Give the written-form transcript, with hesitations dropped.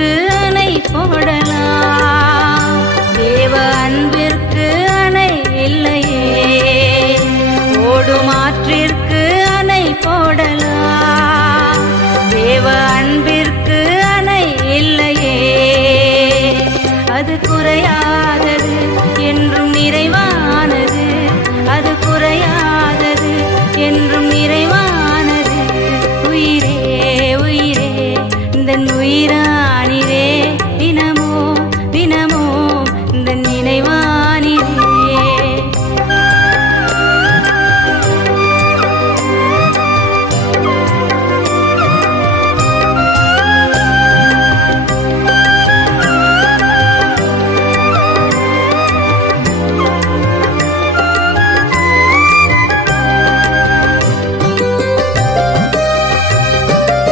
அன்பிற்கு அணை போடலாம், தேவ அன்பிற்கு அணை இல்லையே. ஓடும் ஆற்றிற்கு அணை போடலாம், தேவ அன்பிற்கு அணை இல்லையே. அது குறையாதது என்றும் நிறைவானது, அது குறையாதது என்றும் நிறைவானது. உயிரே உயிரே இந்த உயிரா